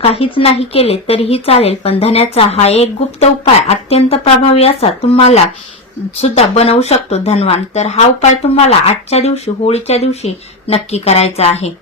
काहीच नाही केले तरीही चालेल, पण धन्याचा हा एक गुप्त उपाय अत्यंत प्रभावी असा तुम्हाला सुद्धा बनवू शकतो धनवान। तर हा उपाय तुम्हाला आजच्या दिवशी, होळीच्या दिवशी नक्की करायचा आहे।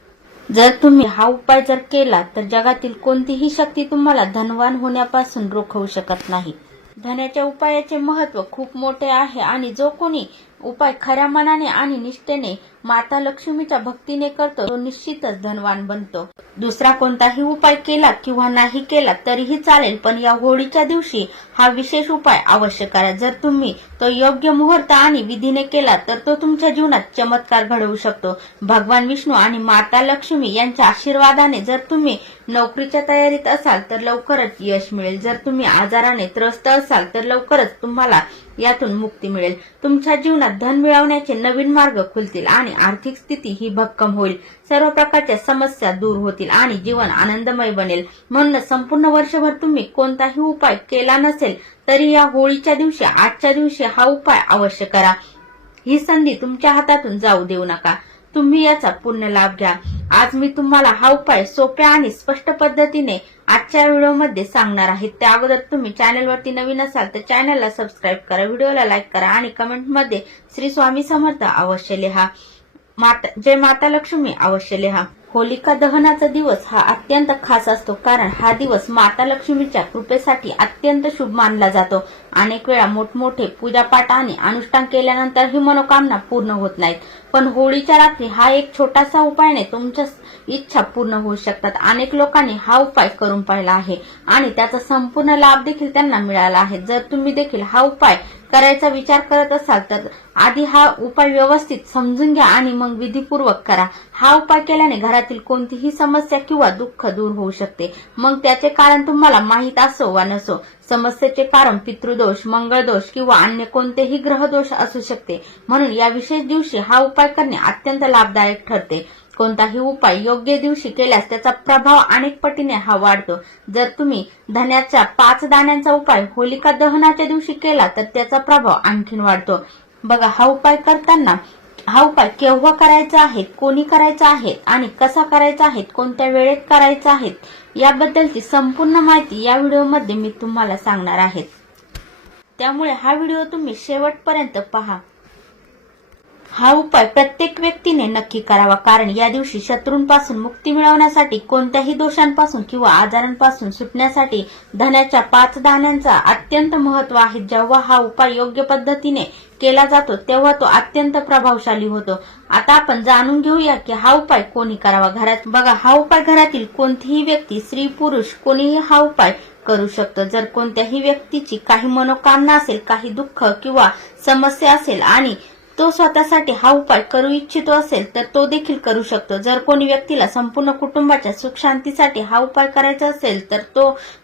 जर तुम्ही हा उपाय जर केला तर जगातील कोणतीही शक्ती तुम्हाला धनवान होण्यापासून रोखवू शकत नाही। धन्याच्या उपायाचे महत्त्व खूप मोठे आहे आणि जो कोणी उपाय खऱ्या मनाने आणि निष्ठेने माता लक्ष्मीच्या भक्तीने करतो तो निश्चितच धनवान बनतो। दुसरा कोणताही उपाय केला किंवा नाही केला तरीही चालेल, पण या होळीच्या दिवशी हा विशेष उपाय अवश्य करा। जर तुम्ही तो योग्य मुहूर्त आणि विधीने केला तर तो तुमच्या जीवनात चमत्कार घडवू शकतो। भगवान विष्णू आणि माता लक्ष्मी यांच्या आशीर्वादाने जर तुम्ही नोकरीच्या तयारीत असाल तर लवकरच यश मिळेल। जर तुम्ही आजाराने त्रस्त असाल तर लवकरच तुम्हाला यातून मुक्ती मिळेल। तुमच्या जीवनात धन मिळवण्याचे नवीन मार्ग खुलतील आणि आर्थिक स्थिती ही भक्कम होईल। सर्व प्रकारच्या समस्या दूर होतील आणि जीवन आनंदमय बनेल। म्हणून संपूर्ण वर्षभर तुम्ही कोणताही उपाय केला नसेल तरी या होळीच्या दिवशी, आजच्या दिवशी हा उपाय अवश्य करा। ही संधी तुमच्या हातातून जाऊ देऊ नका। तुम्ही याचा पूर्ण लाभ घ्या। आज मी तुम्हाला हा उपाय सोप्या आणि स्पष्ट पद्धतीने आजच्या व्हिडिओमध्ये सांगणार आहे। त्या अगोदर तुम्ही चॅनलवरती नवीन असाल तर चॅनलला सबस्क्राईब करा, व्हिडिओला लाईक करा आणि कमेंटमध्ये श्री स्वामी समर्थ अवश्य लिहा, जय माता लक्ष्मी अवश्य लिहा। होलिका दहनाचा दिवस हा अत्यंत खास असतो, कारण हा दिवस माता लक्ष्मीच्या कृपेसाठी अत्यंत शुभ मानला जातो। अनेक वेळा मोठमोठे पूजापाठ आणि अनुष्ठान केल्यानंतर ही मनोकामना पूर्ण होत नाहीत, पण होळीच्या रात्री हा एक छोटासा उपायाने तुमच्या इच्छा पूर्ण होऊ शकतात। अनेक लोकांनी हा उपाय करून पाहिला आहे आणि त्याचा संपूर्ण लाभ देखील त्यांना मिळाला आहे। जर तुम्ही देखील हा उपाय करायचा विचार करत असाल तर आधी हा उपाय व्यवस्थित समजून घ्या आणि मग विधीपूर्वक करा। हा उपाय केल्याने घरातील कोणतीही समस्या किंवा दुःख दूर होऊ शकते, मग त्याचे कारण तुम्हाला माहीत असो वा नसो। समस्येचे कारण पितृदोष, मंगळदोष किंवा अन्य कोणतेही ग्रहदोष असू शकते, म्हणून या विशेष दिवशी हा उपाय करणे अत्यंत लाभदायक ठरते। कोणताही उपाय योग्य दिवशी केल्यास त्याचा प्रभाव अनेक पटीने हा वाढतो। जर तुम्ही धन्याच्या 5 दाण्यांचा उपाय होलिका दहनाच्या दिवशी केला तर त्याचा प्रभाव आणखीन वाढतो। बघा, हा उपाय करताना हा उपाय केव्हा करायचा आहे, कोणी करायचा आहे आणि कसा करायचा आहे, कोणत्या वेळेत करायचा आहे याबद्दलची संपूर्ण माहिती या व्हिडिओमध्ये मी तुम्हाला सांगणार आहे, त्यामुळे हा व्हिडिओ तुम्ही शेवटपर्यंत पहा। हा उपाय प्रत्येक व्यक्तीने नक्की करावा, कारण या दिवशी शत्रूंपासून मुक्ती मिळवण्यासाठी, कोणत्याही दोषांपासून किंवा आजारांपासून सुटण्यासाठी धन्याच्या 5 दाण्यांचा अत्यंत महत्त्व आहे। जेव्हा हा उपाय योग्य पद्धतीने केला जातो तेव्हा तो अत्यंत प्रभावशाली होतो। आता आपण जाणून घेऊया की हा उपाय कोणी करावा। घरात बघा, हा उपाय घरातील कोणतीही व्यक्ती, स्त्री पुरुष कोणीही हा उपाय करू शकतो। जर कोणत्याही व्यक्तीची काही मनोकामना असेल, काही दुःख किंवा समस्या असेल आणि तो स्वतःसाठी हा उपाय करू इच्छितो असेल तर तो देखील करू शकतो। जर कोणी व्यक्तीला संपूर्ण कुटुंबाच्या सुख शांतीसाठी हा उपाय करायचा असेल तर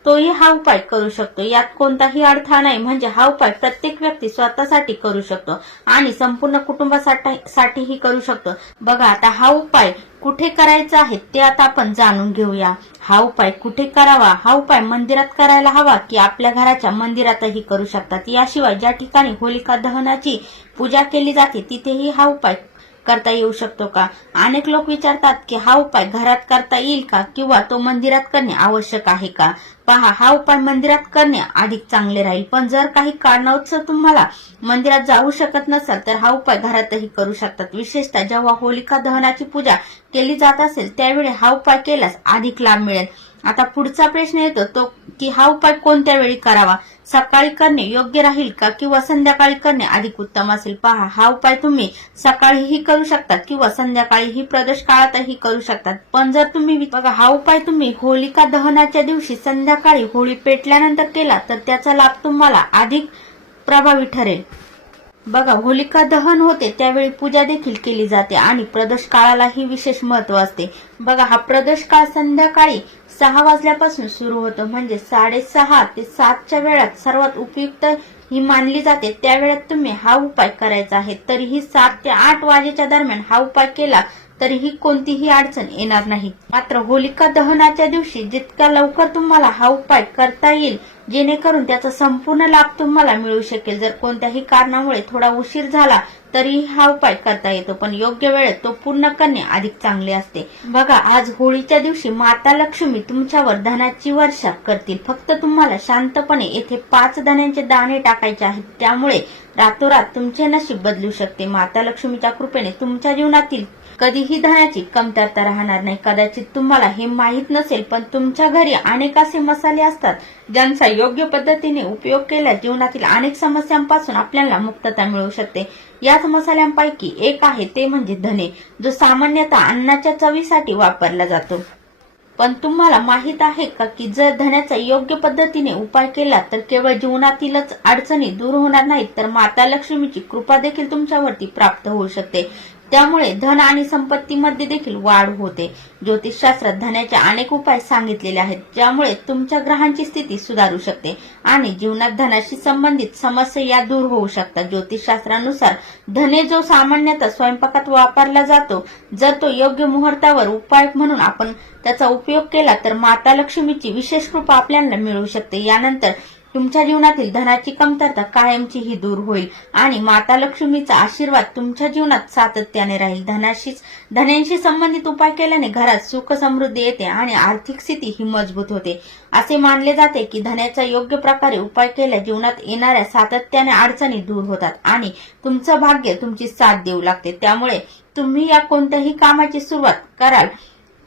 तोही हा उपाय करू शकतो। यात कोणताही अडथळा नाही, म्हणजे हा उपाय प्रत्येक व्यक्ती स्वतःसाठी करू शकतो आणि संपूर्ण कुटुंबासाठीही करू शकतो। बघा, आता हा उपाय कुठे करायचा आहे ते आता आपण जाणून घेऊया। हा उपाय कुठे करावा? हा उपाय मंदिरात करायला हवा की आपल्या घराच्या मंदिरातही करू शकतात। याशिवाय ज्या ठिकाणी होलिका दहनाची पूजा केली जाते तिथेही हा उपाय करता येऊ शकतो का? अनेक लोक विचारतात की हा उपाय घरात करता येईल का किंवा तो मंदिरात करणे आवश्यक आहे का? पहा, हा उपाय मंदिरात करणे अधिक चांगले राहील, पण जर काही कारणास्तव तुम्हाला मंदिरात जाऊ शकत नसाल तर हा उपाय घरातही करू शकतात। विशेषतः जेव्हा होलिका दहनाची पूजा केली जात असेल त्यावेळी हा उपाय केल्यास अधिक लाभ मिळेल। आता पुढचा प्रश्न येतो तो की हा उपाय कोणत्या वेळी करावा? सकाळी करणे योग्य राहील का किंवा संध्याकाळी करणे अधिक उत्तम असेल? पहा, हा उपाय तुम्ही सकाळीही करू शकतात किंवा संध्याकाळीही प्रदोष काळातही करू शकतात, पण जर तुम्ही बघा, हा उपाय तुम्ही होलिका दहनाच्या दिवशी संध्याकाळी होळी पेटल्यानंतर केला तर त्याचा लाभ तुम्हाला अधिक प्रभावी ठरेल। बघा, होलिका दहन होते त्यावेळी पूजा देखील केली जाते आणि प्रदोष काळालाही विशेष महत्त्व असते। बघा, हा प्रदोष काळ संध्याकाळी 6 वाजल्यापासून सुरू होतो, म्हणजे 6:30 ते 7च्या वेळात सर्वात उपयुक्त ही मानली जाते। त्या वेळात तुम्ही हा उपाय करायचा आहे। तरीही 7 ते 8 वाजेच्या दरम्यान हा उपाय केला तरीही कोणतीही अडचण येणार नाही। मात्र होलिका दहनाच्या दिवशी जितका लवकर तुम्हाला हा उपाय करता येईल जेणेकरून त्याचा संपूर्ण लाभ तुम्हाला मिळू शकेल। जर कोणत्याही कारणामुळे थोडा उशीर झाला तरी हा उपाय करता येतो, पण योग्य वेळेत तो पूर्ण करणे अधिक चांगले असते. बघा, आज होळीच्या दिवशी माता लक्ष्मी तुमच्यावर धनाची वर्षा करतील. फक्त तुम्हाला शांतपणे येथे 5 धन्यांचे दाणे टाकायचे आहेत. त्यामुळे रातोरात तुमचे नशीब बदलू शकते. माता लक्ष्मीच्या कृपेने तुमच्या जीवनातील कधीही धनाची कमतरता राहणार नाही. कदाचित तुम्हाला हे माहीत नसेल, पण तुमच्या घरी अनेक असे मसाले असतात ज्यांचा योग्य पद्धतीने उपयोग केल्यास जीवनातील अनेक समस्यांपासून आपल्याला मुक्तता मिळू शकते. याच मसाल्यांपैकी एक आहे ते म्हणजे धने, जो सामान्यतः अन्नाच्या चवीसाठी वापरला जातो. पण तुम्हाला माहित आहे का की जर धन्याचा योग्य पद्धतीने उपाय केला तर केवळ जीवनातीलच अडचणी दूर होणार नाहीत, तर माता लक्ष्मीची कृपा देखील तुमच्यावरती प्राप्त होऊ शकते. त्यामुळे धन आणि संपत्तीमध्ये देखील वाढ होते. ज्योतिषशास्त्रात धनाचे अनेक उपाय सांगितलेले आहेत, ज्यामुळे तुमच्या ग्रहांची स्थिती सुधारू शकते आणि जीवनात धनाशी संबंधित समस्या या दूर होऊ शकतात. ज्योतिषशास्त्रानुसार धने जो सामान्यतः स्वयंपाकात वापरला जातो, जर तो योग्य मुहूर्तावर उपाय म्हणून आपण त्याचा उपयोग केला तर माता लक्ष्मीची विशेष कृपा आपल्याला मिळू शकते. यानंतर तुमच्या जीवनातील धनाची कमतरता कायमचीही दूर होईल आणि माता लक्ष्मीचा आशीर्वाद तुमच्या जीवनात सातत्याने राहील. धन्यांशी संबंधित उपाय केल्याने घरात सुख समृद्धी येते आणि आर्थिक स्थिती ही मजबूत होते. असे मानले जाते की धन्याचा योग्य प्रकारे उपाय केल्या जीवनात येणाऱ्या सातत्याने अडचणी दूर होतात आणि तुमचं भाग्य तुमची साथ देऊ लागते. त्यामुळे तुम्ही या कोणत्याही कामाची सुरुवात कराल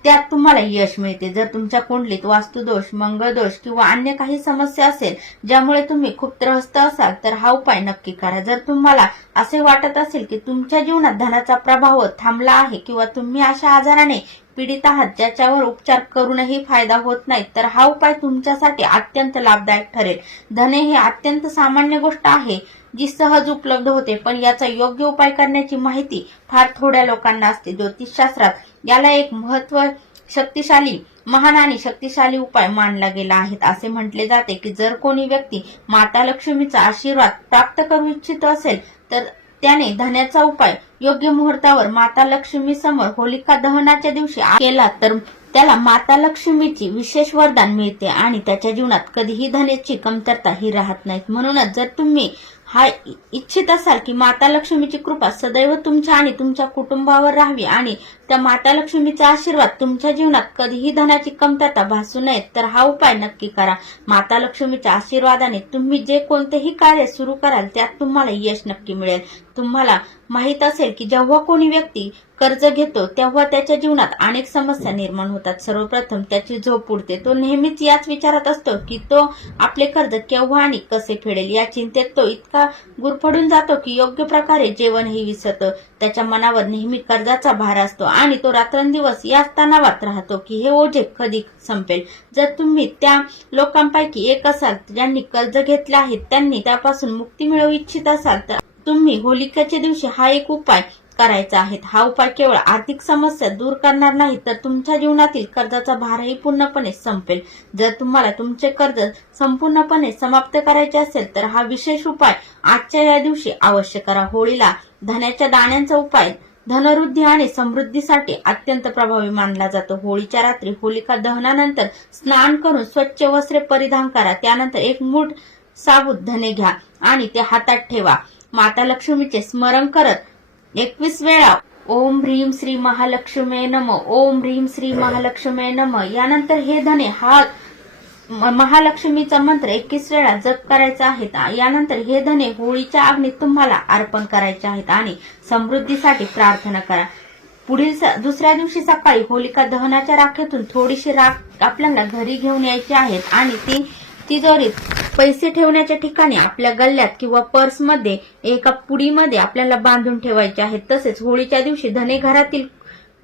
त्यात तुम्हाला यश मिळते. जर तुमच्या कुंडलीत वास्तुदोष, मंगळदोष किंवा अन्य काही समस्या असेल ज्यामुळे तुम्ही खूप त्रस्त असाल तर हा उपाय नक्की करा. जर तुम्हाला असे वाटत असेल की तुमच्या जीवनात धनाचा प्रभाव थांबला आहे किंवा तुम्ही अशा आजाराने पीडित आहात ज्याच्यावर उपचार करूनही फायदा होत नाही, तर हा उपाय तुमच्यासाठी अत्यंत लाभदायक ठरेल. धने हे अत्यंत सामान्य गोष्ट आहे जी सहज उपलब्ध होते, पण याचा योग्य उपाय करण्याची माहिती फार थोड्या लोकांना असते. ज्योतिषशास्त्रात याला एक महान आणि शक्तिशाली उपाय मानला गेला आहे. असे म्हटले जाते की जर कोणी व्यक्ती माता लक्ष्मीचा आशीर्वाद प्राप्त करू इच्छित असेल तर त्याने धन्याचा उपाय योग्य मुहूर्तावर माता लक्ष्मी समोर होलिका दहनाच्या दिवशी केला तर त्याला माता लक्ष्मीची विशेष वरदान मिळते आणि त्याच्या जीवनात कधीही धनाची कमतरता ही राहत नाही. म्हणूनच जर तुम्ही हा इच्छित असाल की माता लक्ष्मीची कृपा सदैव तुमच्या आणि तुमच्या कुटुंबावर राहावी आणि त्या माता लक्ष्मीचा आशीर्वाद तुमच्या जीवनात कधीही धनाची कमतरता भासू नये, तर हा उपाय नक्की करा. माता लक्ष्मीच्या आशीर्वादाने तुम्ही जे कोणतेही कार्य सुरू कराल त्यात तुम्हाला यश नक्की मिळेल. तुम्हाला माहित असेल की जेव्हा कोणी व्यक्ती कर्ज घेतो तेव्हा त्याच्या जीवनात अनेक समस्या निर्माण होतात. सर्वप्रथम त्याची झोप उडते. तो नेहमीच याच विचारात असतो की तो आपले कर्ज केव्हा आणि कसे फेडेल. या चिंतेत तो इतका गुरफडून जातो की योग्य प्रकारे जेवणही विसरतो. त्याच्या मनावर नेहमी कर्जाचा भार असतो आणि तो रात्रंदिवस याच तणावात राहतो की हे ओझे कधी संपेल. जर तुम्ही त्या लोकांपैकी एक असाल ज्यांनी कर्ज घेतले आहे, त्यांनी त्यापासून मुक्ती मिळवू इच्छित असाल तर तुम्ही होलिकेच्या दिवशी हा एक उपाय करायचा आहे. हा उपाय केवळ आर्थिक समस्या दूर करणार नाही तर तुमच्या जीवनातील कर्जाचा भारही पूर्णपणे संपेल. जर तुम्हाला तुमचे कर्ज संपूर्णपणे समाप्त करायचे असेल तर हा विशेष उपाय आजच्या या दिवशी अवश्य करा. होळीला धन्याच्या दाण्यांचा उपाय धनवृद्धी आणि समृद्धीसाठी अत्यंत प्रभावी मानला जातो. होळीच्या रात्री होलिका दहनानंतर स्नान करून स्वच्छ वस्त्रे परिधान करा. त्यानंतर एक मूठ साबूत धने घ्या आणि ते हातात ठेवा. माता लक्ष्मीचे स्मरण करत 21 वेळा ओम ह्रीम श्री महालक्ष्मी नम, ओम ह्रीम श्री महालक्ष्मी नम. यानंतर हे धने हा महालक्ष्मीचा मंत्र 21 वेळा जप करायचा आहे. यानंतर हे धने होळीच्या अग्नीत तुम्हाला अर्पण करायचे आहेत आणि समृद्धीसाठी प्रार्थना करा. पुढील दुसऱ्या दिवशी सकाळी होलिका दहनाच्या राखेतून थोडीशी राख आपल्याला घरी घेऊन यायची आहेत आणि ती तिजोरीत पैसे ठेवण्याच्या ठिकाणी आपल्या गल्ल्यात किंवा पर्समध्ये एका पुडीमध्ये आपल्याला बांधून ठेवायचे आहेत. तसेच होळीच्या दिवशी धने घरातील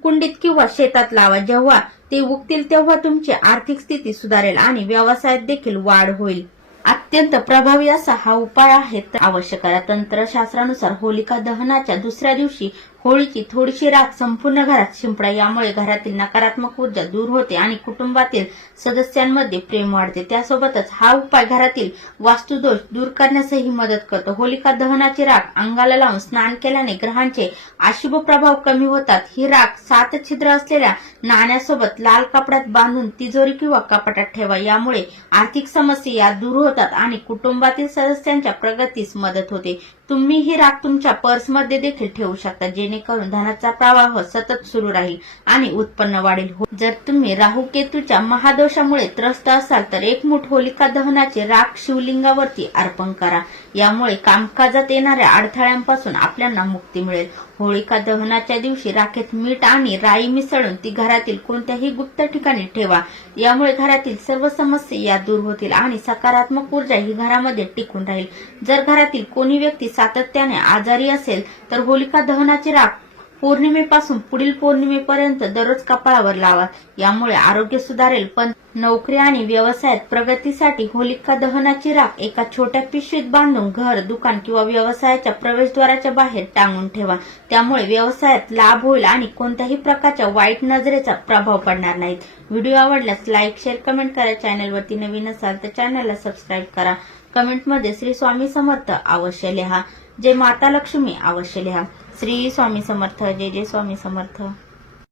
कुंडीत किंवा शेतात लावा. जेव्हा ते उगतील तेव्हा तुमची आर्थिक स्थिती सुधारेल आणि व्यवसायात देखील वाढ होईल. अत्यंत प्रभावी असा हा उपाय आहे, तर अवश्य करा. तंत्रशास्त्रानुसार होलिका दहनाच्या दुसऱ्या दिवशी होळीची थोडीशी राख संपूर्ण घरात शिंपडा. यामुळे घरातील नकारात्मक ऊर्जा दूर होते आणि कुटुंबातील सदस्यांमध्ये प्रेम वाढते. त्यासोबतच हा उपाय घरातील वास्तुदोष दूर करण्यासही मदत करतो. होलिका दहनाची राख अंगाला लावून स्नान केल्याने ग्रहांचे अशुभ प्रभाव कमी होतात. ही राख 7 छिद्र असलेल्या नाण्यासोबत लाल कपड्यात बांधून तिजोरी किंवा कपाटात ठेवा. यामुळे आर्थिक समस्या दूर होतात आणि कुटुंबातील सदस्यांच्या प्रगतीस मदत होते. तुम्ही ही राख तुमच्या पर्समध्ये देखील ठेवू शकता, जेणेकरून धनाचा प्रवाह सतत सुरू राहील आणि उत्पन्न वाढेल. जर तुम्ही राहू केतूच्या महादोषामुळे त्रस्त असाल तर एक मूठ होलिका दहनाची राख शिवलिंगावरती अर्पण करा. यामुळे कामकाजात येणाऱ्या अडथळ्यांपासून आपल्याला मुक्ती मिळेल. होलिका दहनाच्या दिवशी राखेत मीठ आणि राई मिसळून ती घरातील कोणत्याही गुप्त ठिकाणी ठेवा. यामुळे घरातील सर्व समस्या दूर होतील आणि सकारात्मक ऊर्जा ही घरामध्ये टिकून राहील. जर घरातील कोणी व्यक्ती सातत्याने आजारी असेल तर होलिका दहनाची राख पौर्णिमेपासून पुढील पौर्णिमेपर्यंत दररोज कपाळावर लावा. यामुळे आरोग्य सुधारेल. पण नोकरी आणि व्यवसायात प्रगतीसाठी होलिका दहनाची राख एका छोट्या पिशवीत बांधून घर, दुकान किंवा व्यवसायाच्या प्रवेशद्वाराच्या बाहेर टांगून ठेवा. त्यामुळे व्यवसायात लाभ होईल आणि कोणत्याही प्रकारच्या वाईट नजरेचा प्रभाव पडणार नाहीत. व्हिडिओ आवडल्यास लाईक, शेअर, कमेंट करा. चॅनलवरती नवीन असाल तर चॅनलला सबस्क्राईब करा. कमेंटमध्ये श्री स्वामी समर्थ अवश्य लिहा. जय माता लक्ष्मी अवश्य लिहा. श्री स्वामी समर्थ. जय जय स्वामी समर्थ.